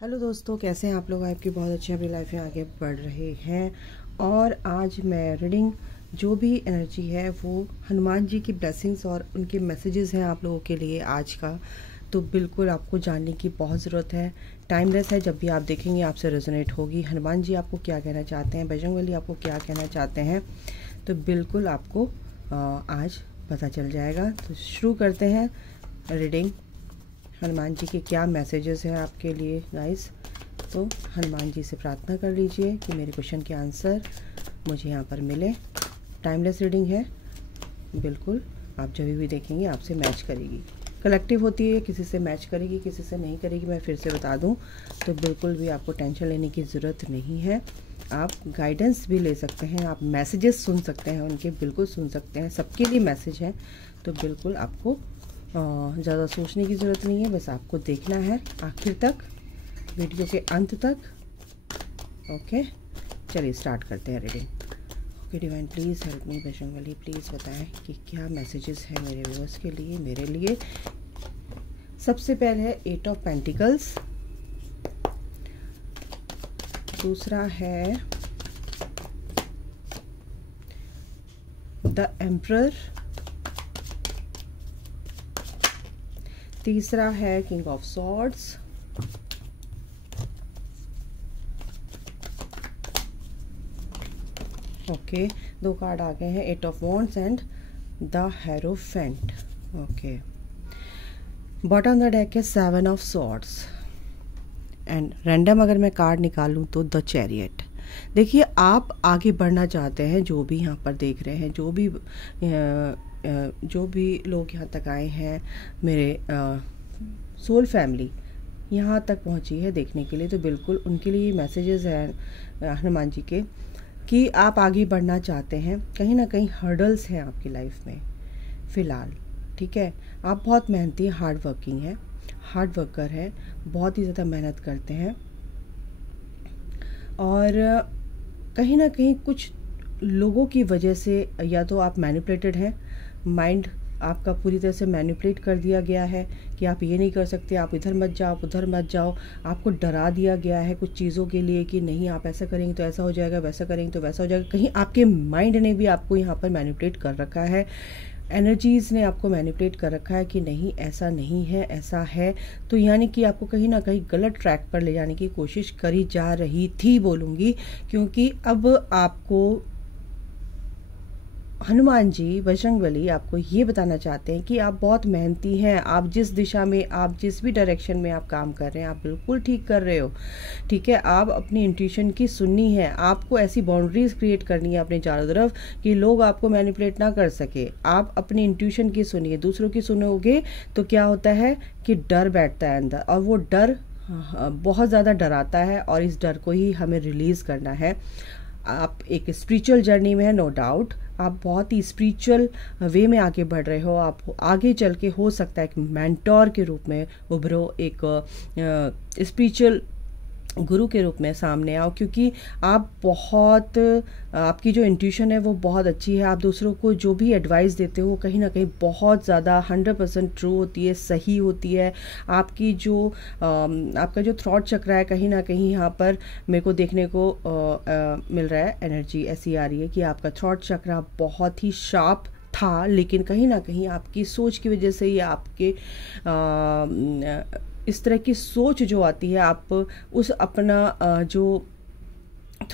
Hello दोस्तों, कैसे हैं आप लोग। आपकी बहुत अच्छी अपनी लाइफ में आगे बढ़ रहे हैं। और आज मैं रीडिंग जो भी एनर्जी है वो हनुमान जी की ब्लेसिंग्स और उनके मैसेजेस हैं आप लोगों के लिए आज का। तो बिल्कुल आपको जानने की बहुत ज़रूरत है। टाइमलेस है, जब भी आप देखेंगे आपसे रेजोनेट होगी। हनुमान जी आपको क्या कहना चाहते हैं, बजरंगबली आपको क्या कहना चाहते हैं, तो बिल्कुल आपको आज पता चल जाएगा। तो शुरू करते हैं रीडिंग। हनुमान जी के क्या मैसेजेस हैं आपके लिए गाइस। तो हनुमान जी से प्रार्थना कर लीजिए कि मेरे क्वेश्चन के आंसर मुझे यहाँ पर मिले। टाइमलेस रीडिंग है, बिल्कुल आप जब भी देखेंगे आपसे मैच करेगी। कलेक्टिव होती है, किसी से मैच करेगी किसी से नहीं करेगी, मैं फिर से बता दूं। तो बिल्कुल भी आपको टेंशन लेने की ज़रूरत नहीं है। आप गाइडेंस भी ले सकते हैं, आप मैसेजेस सुन सकते हैं, उनके बिल्कुल सुन सकते हैं। सबके लिए मैसेज है, तो बिल्कुल आपको ज़्यादा सोचने की ज़रूरत नहीं है। बस आपको देखना है आखिर तक, वीडियो के अंत तक। ओके, चलिए स्टार्ट करते हैं reading. Okay divine please help me. Bajrangbali please बताएं कि क्या मैसेजेस हैं मेरे व्यूअर्स के लिए, मेरे लिए। सबसे पहले है 8 ऑफ पेंटिकल्स, दूसरा है द एम्परर, तीसरा है किंग ऑफ सॉर्ड्स, ओके दो कार्ड आ गए हैं, 8 of wands and the hierophant. Okay, bottom the deck है 7 ऑफ सॉर्ड्स एंड रैंडम अगर मैं कार्ड निकालूं तो द चैरियट। देखिए, आप आगे बढ़ना चाहते हैं, जो भी यहाँ पर देख रहे हैं, जो भी लोग यहाँ तक आए हैं, मेरे सोल फैमिली यहाँ तक पहुँची है देखने के लिए, तो बिल्कुल उनके लिए मैसेजेस हैं हनुमान जी के कि आप आगे बढ़ना चाहते हैं। कहीं ना कहीं हर्डल्स हैं आपकी लाइफ में फ़िलहाल, ठीक है। आप बहुत मेहनती, हार्ड वर्किंग है, हार्ड वर्कर है, बहुत ही ज़्यादा मेहनत करते हैं। और कहीं ना कहीं कुछ लोगों की वजह से या तो आप मैनिपुलेटेड हैं, माइंड आपका पूरी तरह से मैनिपुलेट कर दिया गया है कि आप ये नहीं कर सकते, आप इधर मत जाओ, आप उधर मत जाओ। आपको डरा दिया गया है कुछ चीज़ों के लिए कि नहीं आप ऐसा करेंगे तो ऐसा हो जाएगा, वैसा करेंगे तो वैसा हो जाएगा। कहीं आपके माइंड ने भी आपको यहाँ पर मैनिपुलेट कर रखा है, एनर्जीज़ ने आपको मैनिपुलेट कर रखा है कि नहीं ऐसा नहीं है, ऐसा है। तो यानी कि आपको कहीं ना कहीं गलत ट्रैक पर ले जाने की कोशिश करी जा रही थी बोलूँगी, क्योंकि अब आपको हनुमान जी बजरंगबली आपको ये बताना चाहते हैं कि आप बहुत मेहनती हैं। आप जिस दिशा में, आप जिस भी डायरेक्शन में आप काम कर रहे हैं, आप बिल्कुल ठीक कर रहे हो, ठीक है। आप अपनी इंट्यूशन की सुननी है, आपको ऐसी बाउंड्रीज क्रिएट करनी है अपने चारों तरफ कि लोग आपको मैनिपुलेट ना कर सके। आप अपनी इंट्यूशन की सुनिए, दूसरों की सुनोगे तो क्या होता है कि डर बैठता है अंदर, और वो डर बहुत ज़्यादा डराता है, और इस डर को ही हमें रिलीज़ करना है। आप एक स्पिरिचुअल जर्नी में है, नो डाउट। आप बहुत ही स्पिरिचुअल वे में आगे बढ़ रहे हो। आप आगे चल के हो सकता है एक मेंटोर के रूप में उभरो, एक स्पिरिचुअल गुरु के रूप में सामने आओ, क्योंकि आप बहुत, आपकी जो इंट्यूशन है वो बहुत अच्छी है। आप दूसरों को जो भी एडवाइस देते हो वो कहीं ना कहीं बहुत ज़्यादा 100% ट्रू होती है, सही होती है। आपकी जो आपका जो थॉट चक्र है, कहीं ना कहीं यहाँ पर मेरे को देखने को मिल रहा है, एनर्जी ऐसी आ रही है कि आपका थॉट चक्र बहुत ही शार्प था, लेकिन कहीं ना कहीं आपकी सोच की वजह से या आपके इस तरह की सोच जो आती है, आप उस अपना जो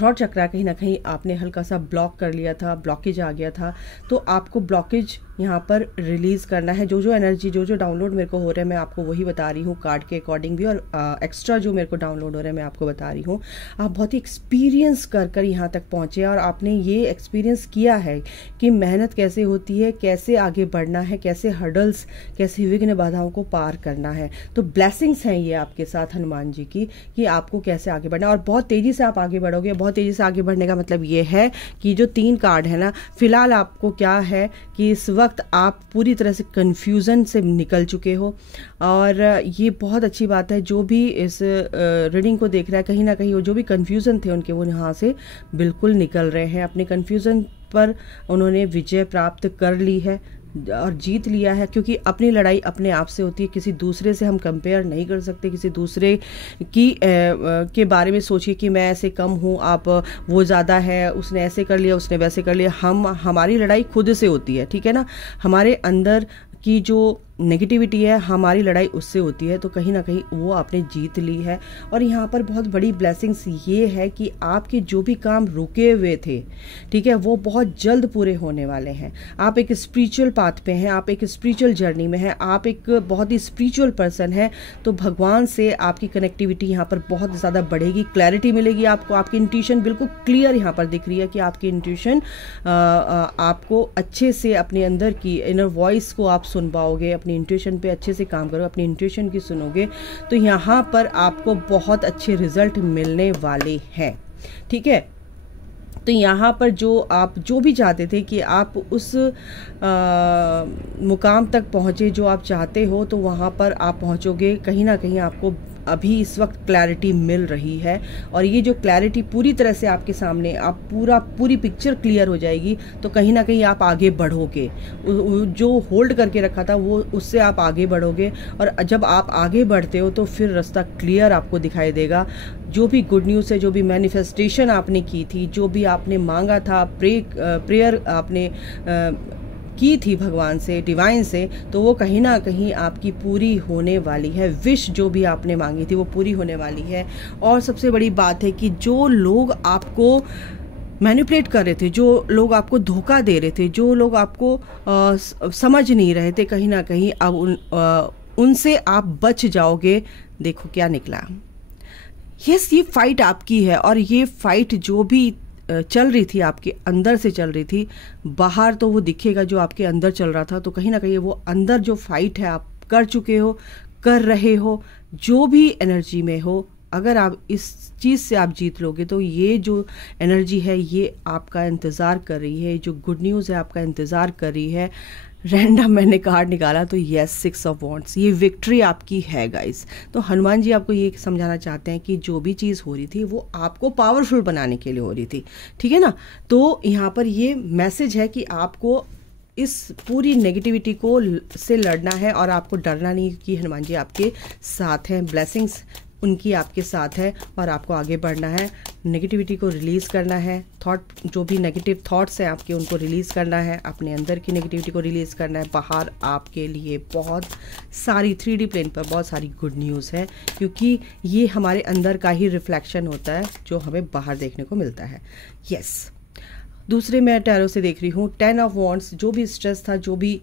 थॉट चक्र कहीं ना कहीं आपने हल्का सा ब्लॉक कर लिया था, ब्लॉकेज आ गया था। तो आपको ब्लॉकेज यहाँ पर रिलीज़ करना है। जो एनर्जी, जो डाउनलोड मेरे को हो रहा है, मैं आपको वही बता रही हूँ कार्ड के अकॉर्डिंग भी, और एक्स्ट्रा जो मेरे को डाउनलोड हो रहा है मैं आपको बता रही हूँ। आप बहुत ही एक्सपीरियंस कर यहाँ तक पहुँचे, और आपने ये एक्सपीरियंस किया है कि मेहनत कैसे होती है, कैसे आगे बढ़ना है, कैसे हर्डल्स, कैसे विघ्न बाधाओं को पार करना है। तो ब्लेसिंग्स हैं ये आपके साथ हनुमान जी की, कि आपको कैसे आगे बढ़ना है, और बहुत तेज़ी से आप आगे बढ़ोगे। बहुत तेज़ी से आगे बढ़ने का मतलब ये है कि जो 3 कार्ड है ना, फिलहाल आपको क्या है कि इस वक्त आप पूरी तरह से कंफ्यूजन से निकल चुके हो, और ये बहुत अच्छी बात है। जो भी इस रीडिंग को देख रहा है, कहीं ना कहीं वो जो भी कंफ्यूजन थे उनके, वो यहाँ से बिल्कुल निकल रहे हैं। अपने कंफ्यूजन पर उन्होंने विजय प्राप्त कर ली है, और जीत लिया है, क्योंकि अपनी लड़ाई अपने आप से होती है, किसी दूसरे से हम कंपेयर नहीं कर सकते। किसी दूसरे की के बारे में सोचिए कि मैं ऐसे कम हूँ, आप वो ज़्यादा है, उसने ऐसे कर लिया, उसने वैसे कर लिया। हमारी लड़ाई खुद से होती है, ठीक है ना। हमारे अंदर की जो नेगेटिविटी है, हमारी लड़ाई उससे होती है, तो कहीं ना कहीं वो आपने जीत ली है। और यहाँ पर बहुत बड़ी ब्लेसिंग्स ये है कि आपके जो भी काम रुके हुए थे, ठीक है, वो बहुत जल्द पूरे होने वाले हैं। आप एक स्पिरिचुअल पाथ पे हैं, आप एक स्पिरिचुअल जर्नी में हैं, आप एक बहुत ही स्पिरिचुअल पर्सन हैं, तो भगवान से आपकी कनेक्टिविटी यहाँ पर बहुत ज़्यादा बढ़ेगी, क्लैरिटी मिलेगी आपको। आपकी इंट्यूशन बिल्कुल क्लियर यहाँ पर दिख रही है कि आपकी इंट्यूशन आपको अच्छे से अपने अंदर की इनर वॉइस को आप सुन पाओगे, अपनी इंट्यूशन पे अच्छे से काम करो, अपनी इंट्यूशन की सुनोगे, तो यहाँ पर आपको बहुत अच्छे रिजल्ट मिलने वाले हैं, ठीक है। तो यहाँ पर आप जो भी चाहते थे कि आप उस मुकाम तक पहुँचे जो आप चाहते हो, तो वहाँ पर आप पहुँचोगे। कहीं ना कहीं आपको अभी इस वक्त क्लैरिटी मिल रही है, और ये जो क्लैरिटी पूरी तरह से आपके सामने, आप पूरी पिक्चर क्लियर हो जाएगी, तो कहीं ना कहीं आप आगे बढ़ोगे। जो होल्ड करके रखा था वो, उससे आप आगे बढ़ोगे, और जब आप आगे बढ़ते हो तो फिर रास्ता क्लियर आपको दिखाई देगा। जो भी गुड न्यूज़ है, जो भी मैनिफेस्टेशन आपने की थी, जो भी आपने मांगा था, प्रेयर आपने की थी भगवान से, डिवाइन से, तो वो कहीं ना कहीं आपकी पूरी होने वाली है। विश जो भी आपने मांगी थी वो पूरी होने वाली है। और सबसे बड़ी बात है कि जो लोग आपको मैनिपुलेट कर रहे थे, जो लोग आपको धोखा दे रहे थे, जो लोग आपको समझ नहीं रहे थे, कहीं ना कहीं अब उनसे आप बच जाओगे। देखो क्या निकला। यस, ये फाइट आपकी है, और ये फाइट जो भी चल रही थी, आपके अंदर से चल रही थी, बाहर तो वो दिखेगा जो आपके अंदर चल रहा था, तो कहीं ना कहीं वो अंदर जो फाइट है आप कर चुके हो, कर रहे हो, जो भी एनर्जी में हो। अगर आप इस चीज़ से आप जीत लोगे, तो ये जो एनर्जी है ये आपका इंतज़ार कर रही है, जो गुड न्यूज़ है आपका इंतज़ार कर रही है। रैंडम मैंने कार्ड निकाला तो यस, 6 ऑफ वॉन्ड्स, ये विक्ट्री आपकी है गाइस। तो हनुमान जी आपको ये समझाना चाहते हैं कि जो भी चीज़ हो रही थी वो आपको पावरफुल बनाने के लिए हो रही थी, ठीक है ना। तो यहाँ पर ये मैसेज है कि आपको इस पूरी नेगेटिविटी को से लड़ना है, और आपको डरना नहीं, कि हनुमान जी आपके साथ हैं, ब्लेसिंग्स उनकी आपके साथ है, और आपको आगे बढ़ना है, नेगेटिविटी को रिलीज़ करना है। जो भी नेगेटिव थॉट्स हैं आपके, उनको रिलीज़ करना है, अपने अंदर की नेगेटिविटी को रिलीज़ करना है। बाहर आपके लिए बहुत सारी 3D प्लेन पर बहुत सारी गुड न्यूज़ है, क्योंकि ये हमारे अंदर का ही रिफ्लेक्शन होता है जो हमें बाहर देखने को मिलता है। यस, दूसरे मैं टैरो से देख रही हूँ 10 ऑफ वॉन्ड्स। जो भी स्ट्रेस था, जो भी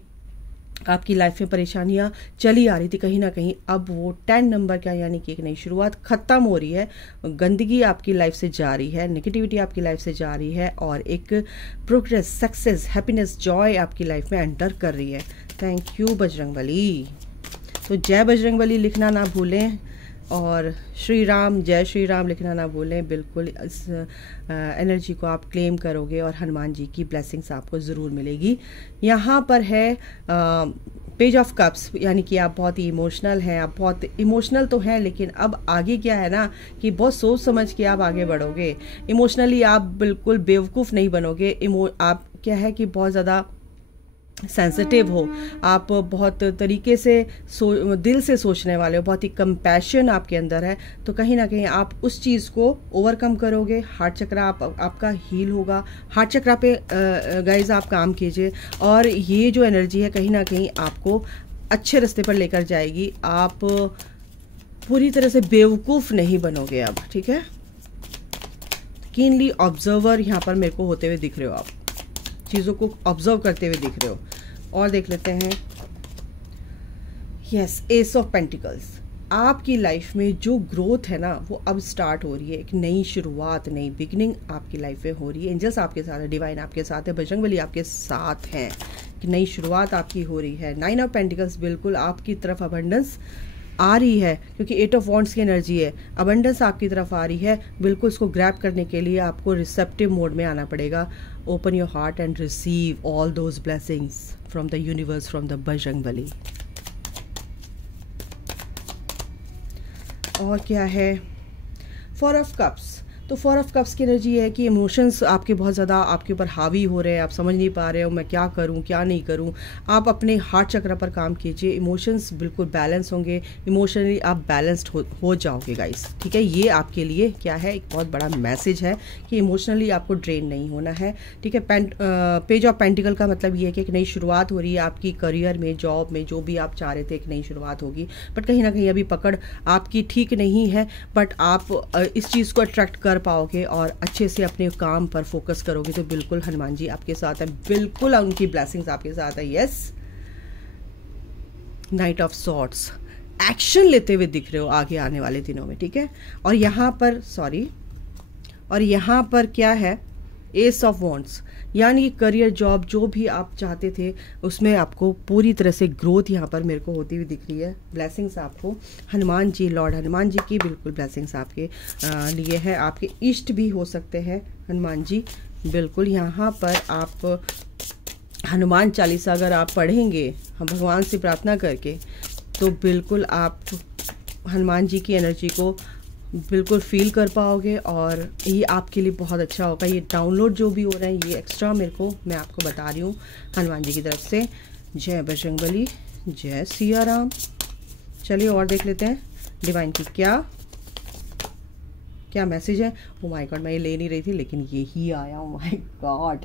आपकी लाइफ में परेशानियां चली आ रही थी, कहीं ना कहीं अब वो 10 नंबर का, यानी कि एक नई शुरुआत खत्म हो रही है। गंदगी आपकी लाइफ से जा रही है, नेगेटिविटी आपकी लाइफ से जा रही है, और एक प्रोग्रेस, सक्सेस, हैप्पीनेस, जॉय आपकी लाइफ में एंटर कर रही है। Thank you Bajrangbali. तो जय बजरंगबली लिखना ना भूलें, और श्री राम, जय श्री राम लिखना ना भूलें। बिल्कुल इस एनर्जी को आप क्लेम करोगे, और हनुमान जी की ब्लेसिंग्स आपको ज़रूर मिलेगी। यहाँ पर है पेज ऑफ कप्स, यानी कि आप बहुत ही इमोशनल हैं। आप बहुत इमोशनल तो हैं, लेकिन अब आगे क्या है ना, कि बहुत सोच समझ के आप आगे बढ़ोगे। इमोशनली आप बिल्कुल बेवकूफ़ नहीं बनोगे। आप क्या है कि बहुत ज़्यादा सेंसिटिव हो, आप बहुत तरीके से दिल से सोचने वाले हो, बहुत ही कंपैशन आपके अंदर है, तो कहीं ना कहीं आप उस चीज़ को ओवरकम करोगे। हार्ट चक्रा आपका हील होगा। हार्ट चक्रा पे गाइज आप काम कीजिए, और ये जो एनर्जी है कहीं ना कहीं आपको अच्छे रास्ते पर लेकर जाएगी। आप पूरी तरह से बेवकूफ़ नहीं बनोगे अब, ठीक है। कीनली ऑब्जर्वर यहाँ पर मेरे को होते हुए दिख रहे हो, आप चीज़ों को ऑब्जर्व करते हुए दिख रहे हो। और देख लेते हैं, यस, एस ऑफ पेंटिकल्स। आपकी लाइफ में जो ग्रोथ है ना, वो अब स्टार्ट हो रही है। एक नई शुरुआत, नई बिगनिंग आपकी लाइफ में हो रही है। एंजल्स आपके साथ है, डिवाइन आपके साथ है, बजरंगबली आपके साथ हैं, कि नई शुरुआत आपकी हो रही है। 9 ऑफ पेंटिकल्स, बिल्कुल आपकी तरफ अबंडेंस आ रही है, क्योंकि 8 ऑफ वॉन्ड्स की एनर्जी है। अबंडेंस आपकी तरफ आ रही है, बिल्कुल उसको ग्रैब करने के लिए आपको रिसेप्टिव मोड में आना पड़ेगा। Open your heart and receive all those blessings from the universe, from the Bajrangbali. और क्या है, 4 ऑफ कप्स। तो 4 ऑफ कप्स की एनर्जी है कि इमोशंस आपके बहुत ज़्यादा आपके ऊपर हावी हो रहे हैं, आप समझ नहीं पा रहे हो मैं क्या करूं क्या नहीं करूं। आप अपने हार्ट चक्र पर काम कीजिए, इमोशंस बिल्कुल बैलेंस होंगे, इमोशनली आप बैलेंस्ड हो जाओगे गाइस, ठीक है। ये आपके लिए क्या है, एक बहुत बड़ा मैसेज है कि इमोशनली आपको ड्रेन नहीं होना है, ठीक है। पेज ऑफ पेंटिकल का मतलब ये है कि एक नई शुरुआत हो रही है आपकी करियर में, जॉब में, जो भी आप चाह रहे थे एक नई शुरुआत होगी, बट कहीं ना कहीं अभी पकड़ आपकी ठीक नहीं है, बट आप इस चीज़ को अट्रैक्ट कर पाओगे और अच्छे से अपने काम पर फोकस करोगे तो बिल्कुल हनुमान जी आपके साथ है, बिल्कुल उनकी ब्लेसिंग्स आपके साथ है। Yes, night of swords, action लेते हुए दिख रहे हो आगे आने वाले दिनों में, ठीक है। और यहाँ पर क्या है, एस ऑफ वॉन्ड्स, यानी करियर जॉब जो भी आप चाहते थे उसमें आपको पूरी तरह से ग्रोथ यहाँ पर मेरे को होती हुई दिख रही है। ब्लेसिंग्स आपको हनुमान जी, लॉर्ड हनुमान जी की बिल्कुल ब्लेसिंग्स आपके लिए है। आपके इष्ट भी हो सकते हैं हनुमान जी, बिल्कुल यहाँ पर आप हनुमान चालीसा अगर आप पढ़ेंगे हम भगवान से प्रार्थना करके, तो बिल्कुल आप हनुमान जी की एनर्जी को बिल्कुल फील कर पाओगे और ये आपके लिए बहुत अच्छा होगा। ये डाउनलोड जो भी हो रहा है ये एक्स्ट्रा मैं आपको बता रही हूँ हनुमान जी की तरफ से। जय बजरंगबली, जय सिया राम। चलिए और देख लेते हैं डिवाइन की क्या मैसेज है। ओ माय गॉड, मैं ये ले नहीं रही थी लेकिन ये ही आया। ओ माय गॉड,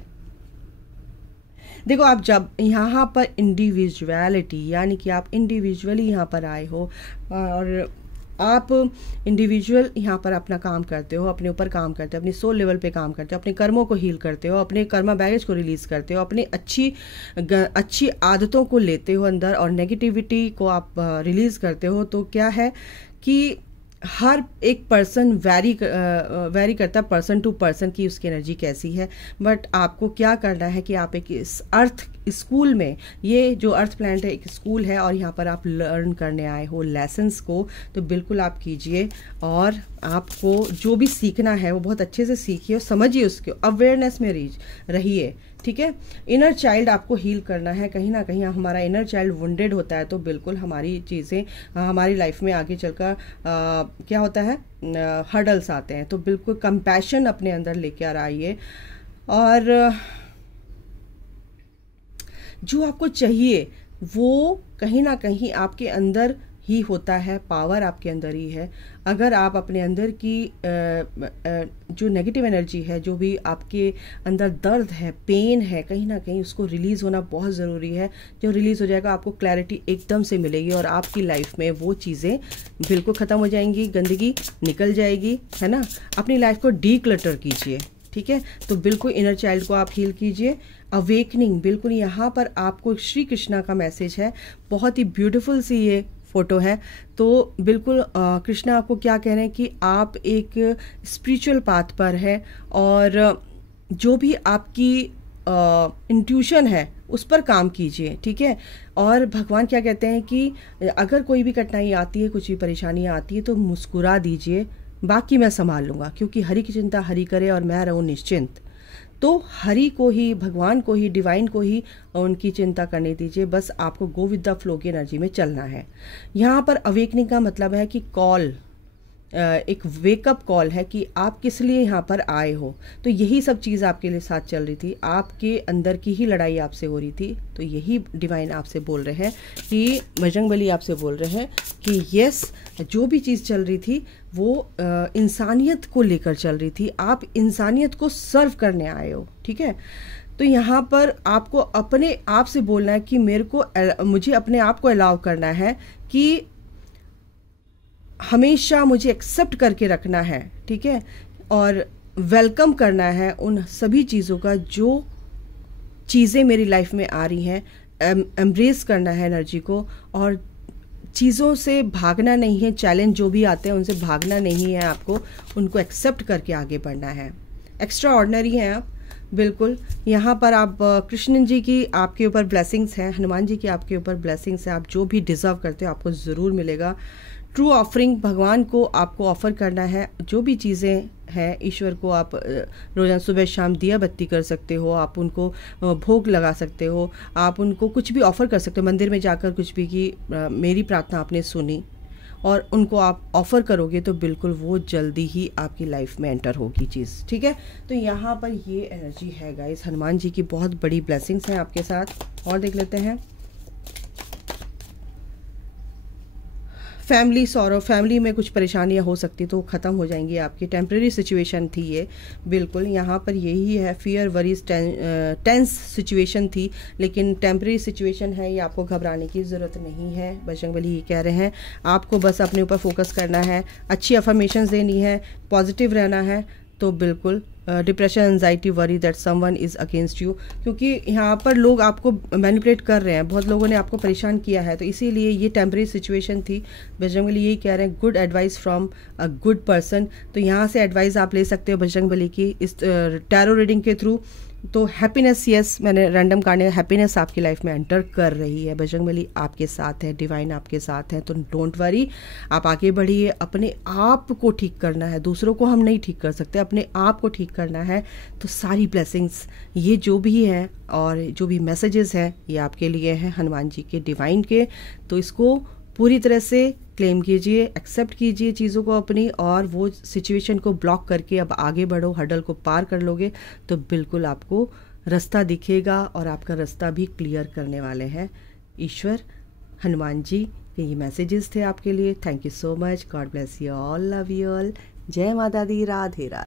देखो आप जब यहाँ पर इंडिविजुअलिटी, यानी कि आप इंडिविजुअली यहाँ पर आए हो और आप इंडिविजुअल यहाँ पर अपना काम करते हो, अपने ऊपर काम करते हो, अपनी सोल लेवल पे काम करते हो, अपने कर्मों को हील करते हो, अपने कर्मा बैगेज को रिलीज़ करते हो, अपनी अच्छी आदतों को लेते हो अंदर और नेगेटिविटी को आप रिलीज़ करते हो। तो क्या है कि हर एक पर्सन वेरी करता है पर्सन टू पर्सन की उसकी एनर्जी कैसी है, बट आपको क्या करना है कि आप एक इस अर्थ स्कूल में, ये जो अर्थ प्लैनेट है एक स्कूल है और यहाँ पर आप लर्न करने आए हो लेसन्स को, तो बिल्कुल आप कीजिए और आपको जो भी सीखना है वो बहुत अच्छे से सीखिए और समझिए, उसके अवेयरनेस में रहिए, ठीक है। इनर चाइल्ड आपको हील करना है, कहीं ना कहीं हमारा इनर चाइल्ड वुंडेड होता है तो बिल्कुल हमारी चीज़ें हमारी लाइफ में आगे चलकर क्या होता है, हर्डल्स आते हैं, तो बिल्कुल कंपैशन अपने अंदर लेकर आइए और जो आपको चाहिए वो कहीं ना कहीं आपके अंदर ही होता है, पावर आपके अंदर ही है। अगर आप अपने अंदर की जो नेगेटिव एनर्जी है, जो भी आपके अंदर दर्द है, पेन है, कहीं ना कहीं उसको रिलीज़ होना बहुत ज़रूरी है। जो रिलीज़ हो जाएगा आपको क्लैरिटी एकदम से मिलेगी और आपकी लाइफ में वो चीज़ें बिल्कुल ख़त्म हो जाएंगी, गंदगी निकल जाएगी, है ना। अपनी लाइफ को डीक्लटर कीजिए, ठीक है। तो बिल्कुल इनर चाइल्ड को आप हील कीजिए। अवेकनिंग, बिल्कुल यहाँ पर आपको श्री कृष्णा का मैसेज है, बहुत ही ब्यूटीफुल सी ये फोटो है। तो बिल्कुल कृष्णा आपको क्या कह रहे हैं कि आप एक स्पिरिचुअल पाथ पर है और जो भी आपकी इंट्यूशन है उस पर काम कीजिए, ठीक है। और भगवान क्या कहते हैं कि अगर कोई भी कठिनाई आती है, कुछ भी परेशानियाँ आती है तो मुस्कुरा दीजिए, बाकी मैं संभाल लूँगा, क्योंकि हरि की चिंता हरि करे और मैं रहूँ निश्चिंत। तो हरि को ही, भगवान को ही, डिवाइन को ही उनकी चिंता करने दीजिए, बस आपको गो विद द फ्लो की एनर्जी में चलना है। यहाँ पर अवेकनिंग का मतलब है कि कॉल, एक वेकअप कॉल है कि आप किस लिए यहाँ पर आए हो। तो यही सब चीज़ आपके लिए साथ चल रही थी, आपके अंदर की ही लड़ाई आपसे हो रही थी। तो यही डिवाइन आपसे बोल रहे हैं कि बजरंगबली आपसे बोल रहे हैं कि यस, जो भी चीज़ चल रही थी वो इंसानियत को लेकर चल रही थी, आप इंसानियत को सर्व करने आए हो, ठीक है। तो यहाँ पर आपको अपने आप से बोलना है कि मुझे अपने आप को अलाउ करना है कि हमेशा मुझे एक्सेप्ट करके रखना है, ठीक है, और वेलकम करना है उन सभी चीज़ों का जो चीज़ें मेरी लाइफ में आ रही हैं, एम्ब्रेस करना है एनर्जी को, और चीज़ों से भागना नहीं है। चैलेंज जो भी आते हैं उनसे भागना नहीं है, आपको उनको एक्सेप्ट करके आगे बढ़ना है। एक्स्ट्रा ऑर्डिनरी हैं आप, बिल्कुल। यहाँ पर आप कृष्ण जी की आपके ऊपर ब्लेसिंग्स हैं, हनुमान जी की आपके ऊपर ब्लेसिंग्स हैं। आप जो भी डिज़र्व करते हो आपको ज़रूर मिलेगा। ट्रू ऑफरिंग भगवान को आपको ऑफ़र करना है, जो भी चीज़ें हैं ईश्वर को आप रोज़ाना सुबह शाम दिया बत्ती कर सकते हो, आप उनको भोग लगा सकते हो, आप उनको कुछ भी ऑफ़र कर सकते हो, मंदिर में जाकर कुछ भी कि मेरी प्रार्थना आपने सुनी। और उनको आप ऑफ़र करोगे तो बिल्कुल वो जल्दी ही आपकी लाइफ में एंटर होगी चीज़, ठीक है। तो यहाँ पर ये एनर्जी है गाइस, हनुमान जी की बहुत बड़ी ब्लेसिंग्स हैं आपके साथ। और देख लेते हैं फैमिली सॉरो, फैमिली में कुछ परेशानियां हो सकती तो ख़त्म हो जाएंगी आपकी, टेम्प्रेरी सिचुएशन थी ये बिल्कुल। यहाँ पर यही है, फियर वरीज टेंस सिचुएशन थी, लेकिन टेम्प्रेरी सिचुएशन है, ये आपको घबराने की ज़रूरत नहीं है। बजरंगबली ये कह रहे हैं आपको बस अपने ऊपर फोकस करना है, अच्छी अफर्मेशंस देनी है, पॉजिटिव रहना है। तो बिल्कुल depression, anxiety, worry that someone is against you, क्योंकि यहाँ पर लोग आपको मैनिपुलेट कर रहे हैं, बहुत लोगों ने आपको परेशान किया है, तो इसीलिए ये टेम्परेरी सिचुएशन थी। बजरंगबली यही कह रहे हैं good advice from a good person. तो यहाँ से एडवाइस आप ले सकते हो बजरंगबली की इस टैरो रीडिंग के थ्रू। तो हैप्पीनेस, यस मैंने रैंडम कार्ड, हैप्पीनेस आपकी लाइफ में एंटर कर रही है, बजरंगबली आपके साथ है, डिवाइन आपके साथ है। तो डोंट वरी, आप आगे बढ़िए, अपने आप को ठीक करना है, दूसरों को हम नहीं ठीक कर सकते, अपने आप को ठीक करना है। तो सारी ब्लेसिंग्स ये जो भी हैं और जो भी मैसेजेस हैं ये आपके लिए हैं हनुमान जी के, डिवाइन के। तो इसको पूरी तरह से क्लेम कीजिए, एक्सेप्ट कीजिए चीज़ों को अपनी, और वो सिचुएशन को ब्लॉक करके अब आगे बढ़ो, हडल को पार कर लोगे तो बिल्कुल आपको रास्ता दिखेगा और आपका रास्ता भी क्लियर करने वाले हैं ईश्वर। हनुमान जी के ये मैसेजेस थे आपके लिए। Thank you so much, God bless you all, love you all, जय माता दी, राधे राधे।